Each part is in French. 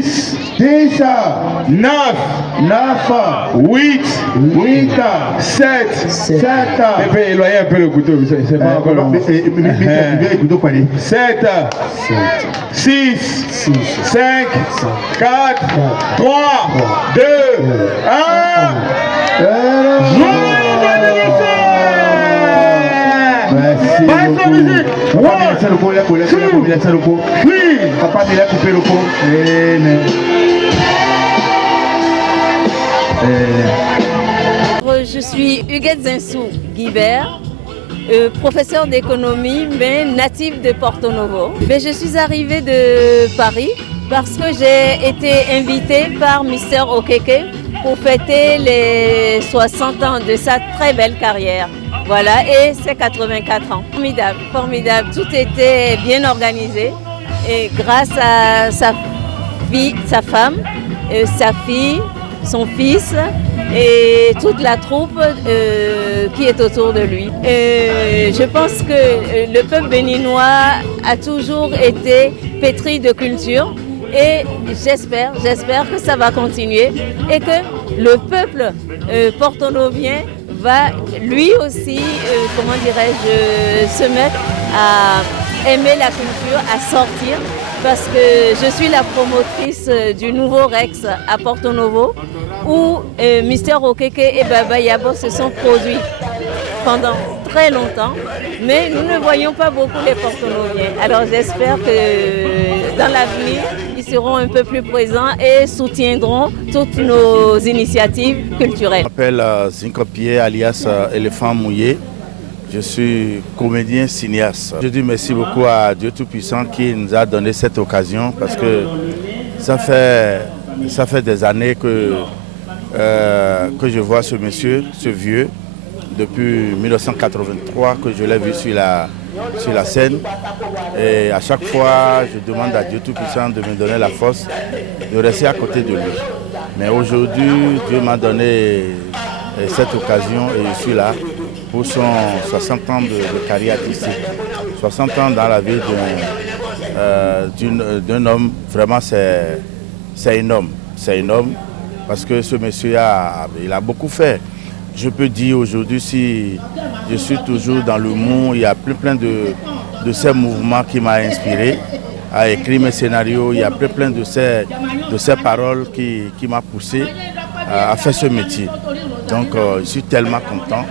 10, 10, 9, 9, 8, 8, 7. 7. Et puis éloigner un peu le couteau, c'est pas encore long. 7, 6, 5, 4, 3, 2, 1. Merci beaucoup. Papa, il a coupé le pot. Je suis Huguette Zinsou Guibert, professeur d'économie, mais native de Porto Novo. Mais je suis arrivée de Paris parce que j'ai été invitée par Mister Okeke pour fêter les 60 ans de sa très belle carrière. Voilà, et ses 84 ans. Formidable, formidable. Tout était bien organisé et grâce à sa femme, sa fille, son fils et toute la troupe qui est autour de lui. Je pense que le peuple béninois a toujours été pétri de culture et j'espère que ça va continuer et que le peuple porto-novien va lui aussi, comment dirais-je, se mettre à aimer la culture, à sortir, parce que je suis la promotrice du nouveau Rex à Porto Novo, où Mister Okeke et Baba Yabo se sont produits pendant très longtemps, mais nous ne voyons pas beaucoup les Porto-Noviens. Alors j'espère que dans l'avenir, ils seront un peu plus présents et soutiendront toutes nos initiatives culturelles. Je m'appelle Zinkopié alias Éléphant Mouillé. Je suis comédien cinéaste. Je dis merci beaucoup à Dieu Tout-Puissant qui nous a donné cette occasion parce que ça fait des années que je vois ce monsieur, ce vieux, depuis 1983 que je l'ai vu sur la scène. Et à chaque fois, je demande à Dieu Tout-Puissant de me donner la force de rester à côté de lui. Mais aujourd'hui, Dieu m'a donné cette occasion et je suis là pour son 60 ans de carrière artistique. 60 ans dans la vie d'un homme, vraiment c'est énorme. C'est énorme parce que ce monsieur il a beaucoup fait. Je peux dire aujourd'hui, si je suis toujours dans le monde, il y a plein de ces mouvements qui m'ont inspiré à écrire mes scénarios. Il y a plein de ces paroles qui m'ont poussé à faire ce métier. Donc je suis tellement content.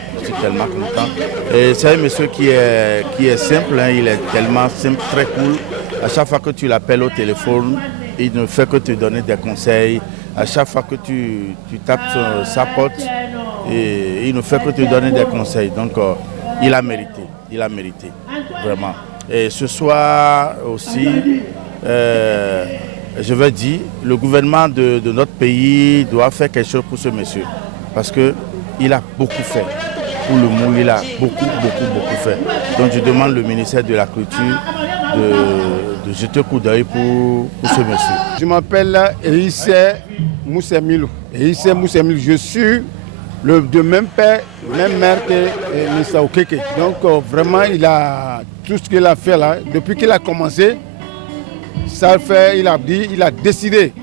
Et c'est un monsieur qui est simple, hein, il est tellement simple, très cool. À chaque fois que tu l'appelles au téléphone, il ne fait que te donner des conseils. À chaque fois que tu tapes sa porte, et il ne fait que te donner des conseils. Donc il a mérité, vraiment. Et ce soir aussi, je veux dire, le gouvernement de notre pays doit faire quelque chose pour ce monsieur. Parce qu'il a beaucoup fait. Pour le mot, il a beaucoup fait. Donc je demande au ministère de la Culture de jeter un coup d'œil pour ce monsieur. Je m'appelle Eïsse Moussemilou. Je suis de même père, même mère que Mr. Okeke. Donc vraiment, il a tout ce qu'il a fait là, depuis qu'il a commencé, il a décidé.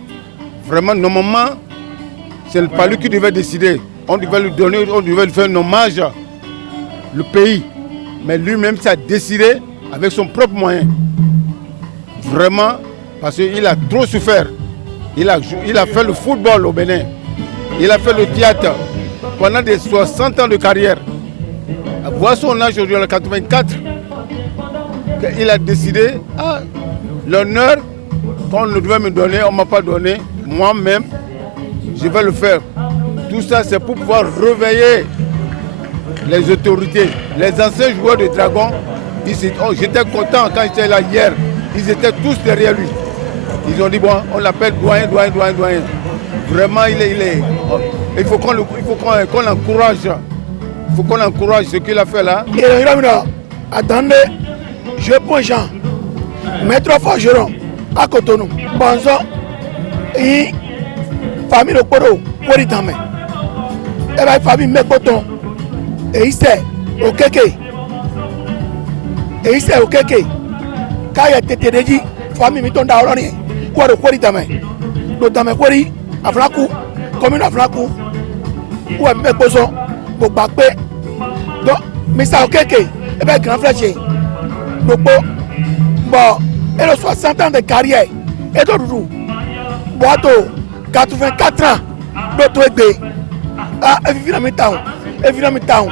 Vraiment, normalement, ce n'est pas lui qui devait décider. On devait lui faire un hommage, le pays. Mais lui-même s'est décidé avec son propre moyen. Vraiment, parce qu'il a trop souffert. Il a fait le football au Bénin. Il a fait le théâtre pendant des 60 ans de carrière. À voir son âge aujourd'hui, en 84, il a décidé, l'honneur qu'on devait me donner, on ne m'a pas donné, moi-même, je vais le faire. Tout ça, c'est pour pouvoir réveiller les autorités. Les anciens joueurs de Dragon, j'étais content quand j'étais là hier, ils étaient tous derrière lui. Ils ont dit, bon, on l'appelle doyen. Vraiment, il faut qu'on l'encourage. Il faut qu'on encourage ce qu'il a fait là. Attendez, je prends Jean, maître forgeron à Cotonou. Bonzo, et famille de Koro, Poritame. Et la famille Mekoton, et il s'est Okeke. Quand il y a été dit, famille Miton Daorani, quoi de Poritame. do dame kori aflaku commune aflaku ou me poso bo gba pe do Mr. Okeke e be grand frère gbogbo bon et le 60 ans de carrière et de doudou boato 84 ans d'auto egbe ah évidemment town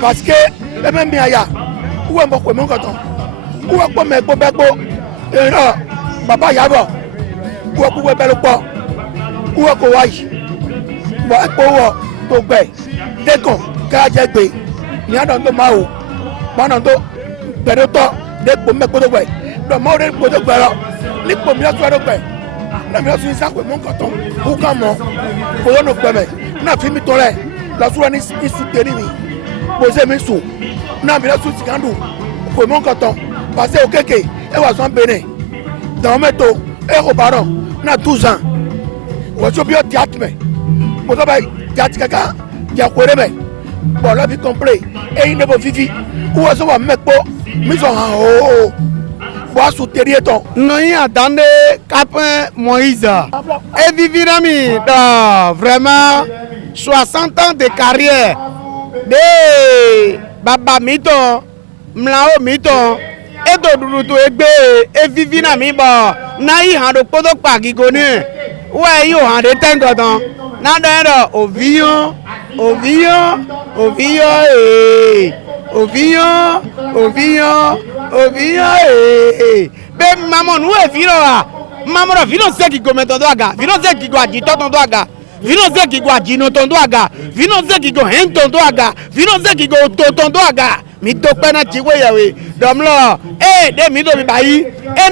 parce que e me mi aya ou en boko mon koton ou apo me gbo begbo e ro baba yabo ou apo we belo po ou ko wai bo apo wo to gbe dekon ka je gbe ni adon to ma o bono to bẹ̀rẹ̀ tọ́ dẹ́gbò mẹ́gbọ́dọ̀ gbẹ̀ lọ́mọ́ rẹ̀ gbọ́dọ̀ gbẹ̀rọ nípò mìíràn tó ẹ̀rọ gbẹ̀ náà mìíràn tó ń sápẹ̀ mọ́ nǹkan tán kó kàn mọ́ kòwé nù gbẹ̀mẹ̀ náà fi mi tọ́ rẹ̀ lọ́sùrọ̀ ní isu tẹ̀lé mi bọ́sẹ̀ mi sùn náà mìíràn tó ti kàndù kò mọ́ nǹkan tán pàṣẹ Okeke ẹ wà sọ́n bẹ̀rẹ̀ dàn mẹ́tò ẹ kò bá rọ̀ náà tó zàn wọ́n tó bí ọ tíátì mẹ́ mọ́tò bá tíátì kankan jà kórè mẹ́ bọ̀ọ̀lọ́ bí kọ́ńpilẹ̀ ẹ̀yin nebo fifi wọ́n sọ wà mẹ́kpọ́ mission hàn o wàá sùn tẹ̀lé tán. Nous attendons Capin Moïse. Et Vivinami, vraiment 60 ans de carrière. De Baba Mito, Mlao Mito, et Doduruto Egbe, et Vivinami, Naï Hando Podok Pagigoni, ouais, yo Hande Tengodan, Nada Ovillon, be maman nous e vino la maman vino se ki go meton do aga vino se ki go aji ton do aga vino se ki go aji no ton do aga vino se ki go hen ton do aga vino se ki go to ton do aga mi to pe na ti we yawe dom lo de mi do bi bayi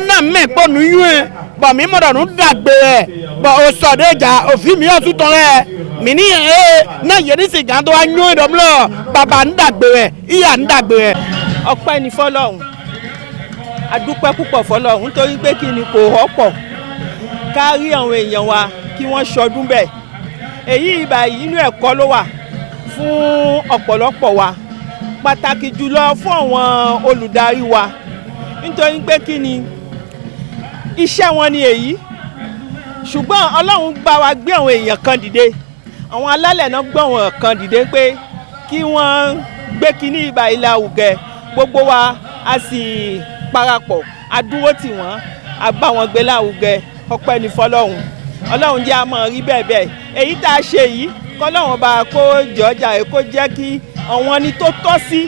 na me po nu yun bo mi mo do nu dagbe bo o so de ja o fi mi o tu ton re mini na yeri se gan to anyo dom lo baba ndagbe re iya ndagbe re ọpẹ́ ni fọ́lọ́run adúpẹ́ púpọ̀ fọ́lọ́run nítorí pé kí ni kò họ́pọ̀ ká rí àwọn èèyàn wa kí wọ́n ṣọdún bẹ́ẹ̀ èyí ìbàyí inú ẹ̀kọ́ ló wà fún ọ̀pọ̀lọpọ̀ wa pàtàkì jùlọ fún àwọn olùdarí wa nítorí pé kí ni iṣẹ́ wọn ni èyí ṣùgbọ́n Ọlọ́run bá wa gbé àwọn èèyàn kan dìde àwọn alálẹ̀ náà gbé àwọn kan dìde pé kí wọ́n gbé kíní ìbàyí láwùgẹ gbogbo wa a sì parapọ̀ a dúró tì wọ́n a bá wọn gbé láwùgẹ ọpẹ́ ní fọ́lọ́run Ọlọ́run jẹ́ a máa rí bẹ́ẹ̀ bẹ́ẹ̀ èyí tá a ṣe yìí kọ́lọ́run bá kó jọjà ẹ̀ kó jẹ́ kí àwọn ni tó tọ́ sí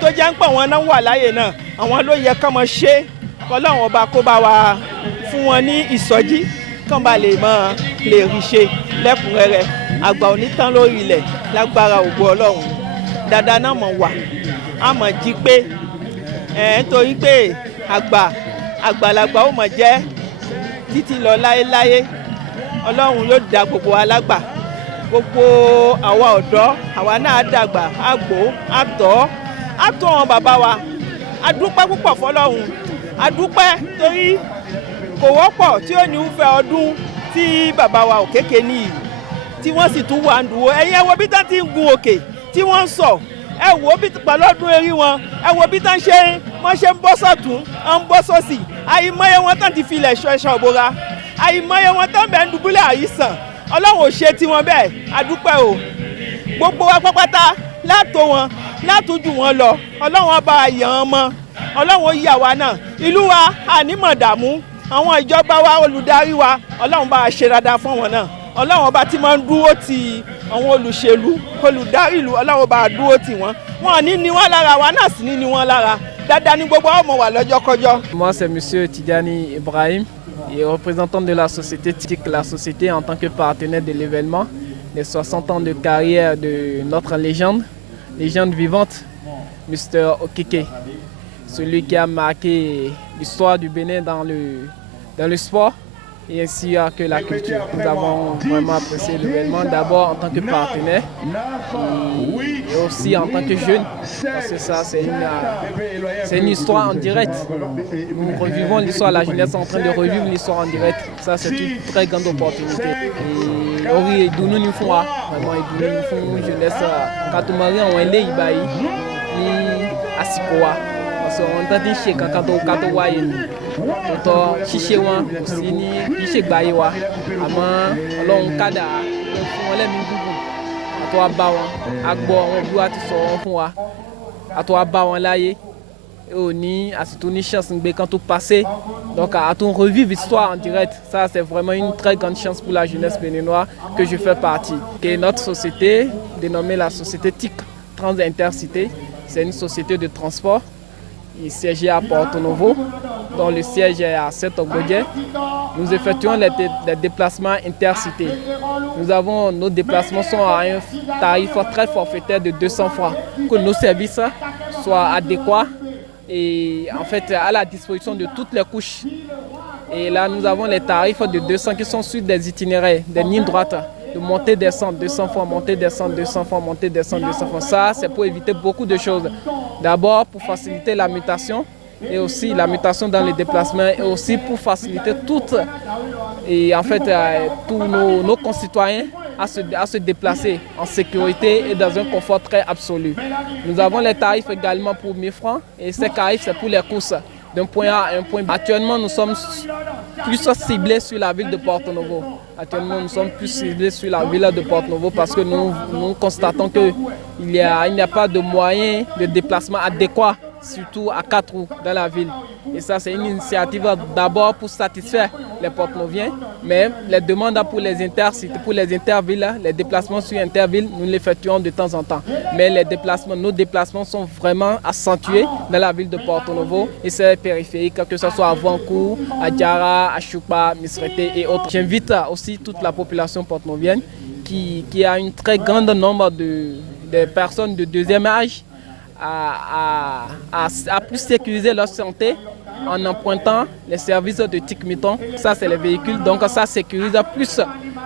tó jẹ́ ń pọ̀ wọn náà wà láyè náà àwọn ló yẹ kán mọ ṣe kọ́lọ́run bá kó bá wa fún wọn ní ìsọjí kán bá lè mọ lè rí ṣe lẹ́kùnrẹ́rẹ́ àgbà onítàn lórí ilẹ̀ lágbára ògo Ọlọ́run dáadáa náà mọ̀ wà á mọ̀ jí pé nítorí pé àgbàlagbà ó mọ̀ jẹ́ títí lọ láéláé Ọlọ́run yóò dá gbogbo alágbà gbogbo àwa ọ̀dọ́ àwa náà dàgbà àgbò àtọ́ àwọn bàbá wa adúpẹ́ púpọ̀ fọlọ́run adúpẹ́ torí kò wọ́pọ̀ tí ó ní ń fẹ́ ọdún tí bàbá wa Okeke ní yìí tí wọ́n sì tún wà ń dúró ẹ̀yin ẹ wo bí tán ti ń gun òkè tí wọ́n ń sọ ẹ wo bí pẹ̀lú ọdún erí wọn ẹ wo bí tán wọ́n ṣe ń bọ́ sọ̀tún ń bọ́ sọ́sì àìmọye wọn tán ti filẹ̀ ṣọṣọ òbora àìmọye wọn tán bẹ̀ ń dùbúlẹ̀ àìsàn Ọlọ́run ò ṣe tiwọn bẹ́ẹ̀ adúpẹ́ o gbogbo wa pápátá látò wọn látòjú wọn lọ Ọlọ́run ọba àyàn ọmọ Ọlọ́run yà wá náà ìlú wa ànímọ̀ dààmú àwọn ìjọba wa olùdarí wa Ọlọ́run bá a ṣe dáadáa fún wọn náà Ọlọ́run ọba tí máa ń dúró ti àwọn olùṣèlú olùdarí ìlú Ọlọ́run bá a dúró tì wọ́n wọn ní ní wọn lára wa náà sì ní wọn lára dáadáa ní gbogbo ọmọ wa lọ́jọ́ kọjọ́. Moi c'est monsieur Tidjani Ibrahim, et représentant de la société TIC, la société en tant que partenaire de l'événement, les 60 ans de carrière de notre légende vivante, Mr. Okeke, celui qui a marqué l'histoire du Bénin dans le sport et ainsi que la culture. Nous avons vraiment apprécié l'événement, d'abord en tant que partenaire et aussi en tant que jeune, parce que ça c'est une histoire en direct. Nous revivons l'histoire, la jeunesse est en train de revivre l'histoire en direct. Ça c'est une très grande opportunité. Et oui, nous nous font vraiment, nous font jeunesse. Quand on marie en Wende Ibaï, ni Asikoa. parce qu'on entend chez quand voyez donc chiché wan aussi ni chiché baye wa ama Ọlọ́run kada fún le mi gugu ato aba wọn agbo wọn bu ati so wọn fún wa ato aba wọn láyé oni asito ni chance ngbe quand tout passé donc à tout revivre l'histoire en direct, ça c'est vraiment une très grande chance pour la jeunesse béninoise que je fais partie. Et notre société, dénommée la société TIC Trans Intercité, c'est une société de transport. Il siège à Porto Novo, dont le siège est à Saint-Ogbodje. Nous effectuons les déplacements intercités. Nos déplacements sont à un tarif très forfaitaire de 200 francs. Que nos services soient adéquats et en fait à la disposition de toutes les couches. Et là, nous avons les tarifs de 200 qui sont sur des itinéraires, des lignes droites, de montée, descente, 200 francs, montée, descente, 200 francs, montée, descente, 200 francs. Ça, c'est pour éviter beaucoup de choses. D'abord, pour faciliter la mutation, et aussi la mutation dans les déplacements, et aussi pour faciliter toutes, et en fait, tous nos concitoyens à se déplacer en sécurité et dans un confort très absolu. Nous avons les tarifs également pour 1000 francs, et ces tarifs, c'est pour les courses d'un point A à un point B. Actuellement, nous sommes plus ciblés sur la ville de Porto Novo. Actuellement, nous sommes plus ciblés sur la ville de Porto Novo parce que nous constatons qu'il n'y a pas de moyens de déplacement adéquats, surtout à 4 roues dans la ville. Et ça, c'est une initiative d'abord pour satisfaire les Porto-Noviens, mais les demandes pour les intercités, pour les intervilles, les déplacements sur intervilles, nous les effectuons de temps en temps. Mais nos déplacements sont vraiment accentués dans la ville de Porto Novo et ses périphériques, que ce soit à Vancourt, à Diara, à Choupa, Misrete et autres. J'invite aussi toute la population porto-novienne qui a un très grand nombre de personnes de deuxième âge à plus sécuriser leur santé en empruntant les services de TIC Miton. Ça, c'est les véhicules, donc ça sécurise plus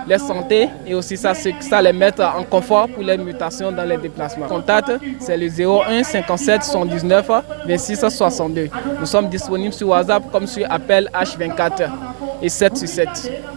les santé et aussi ça les met en confort pour les mutations dans les déplacements. Contact, c'est le 01 57 79 26 62. Nous sommes disponibles sur WhatsApp comme sur appel H24 et 7 sur 7.